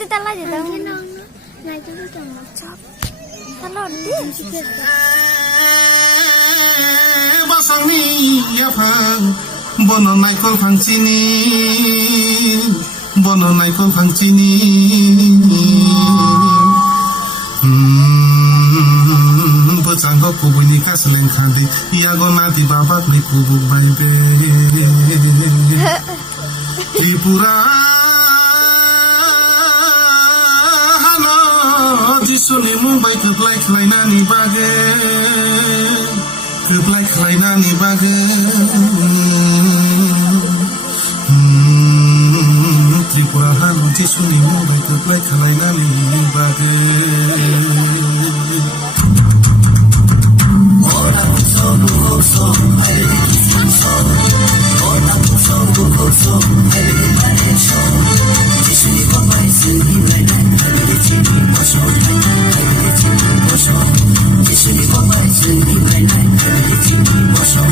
itu telah aja tahu. Nah itu tuh yang macam. Telur dia. Basang ni ya phang, bono naikol phang chini, bono naikol phang chini. Bocang kok kubur ni kaseleng khandi, iya go nadi babak ni kubur bayi Tripura. Jisuni Mumbai keplai kelainani bage, keplai kelainani bage. Tripura hanu jisuni Mumbai keplai kelainani bage. Ora kuso kuso, ayo kuso. Ora kuso kuso, ayo kuso. Jisuni Mumbai sini bagai ayo kuso. Jisuni Mumbai sini bagai ayo kuso.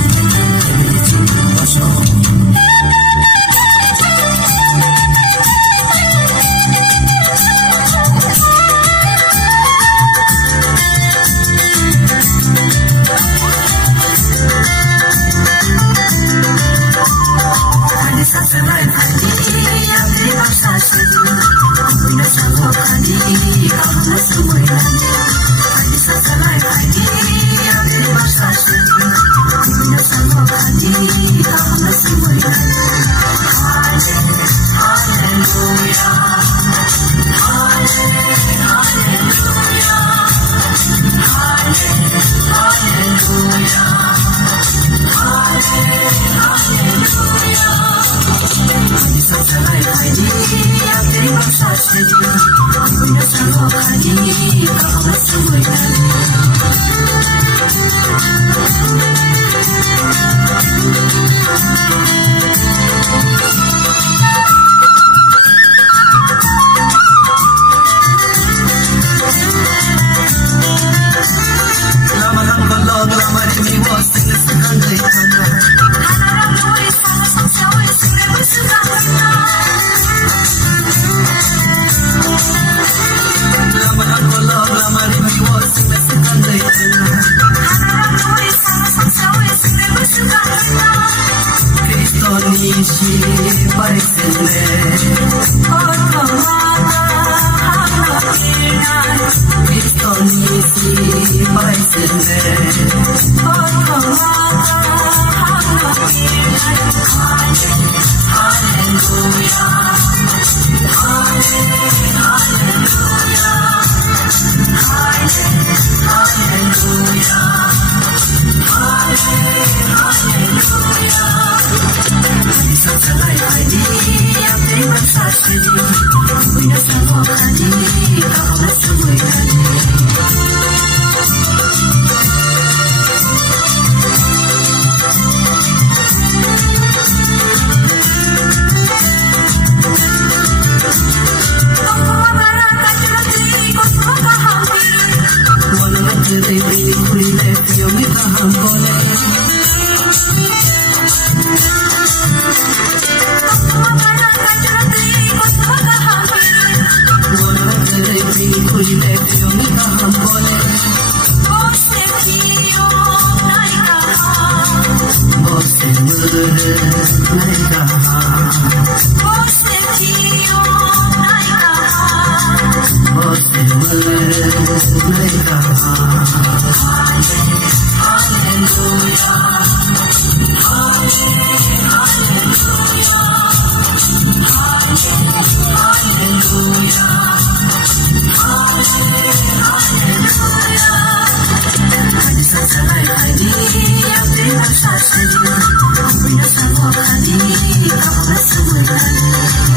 Terima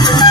kasih.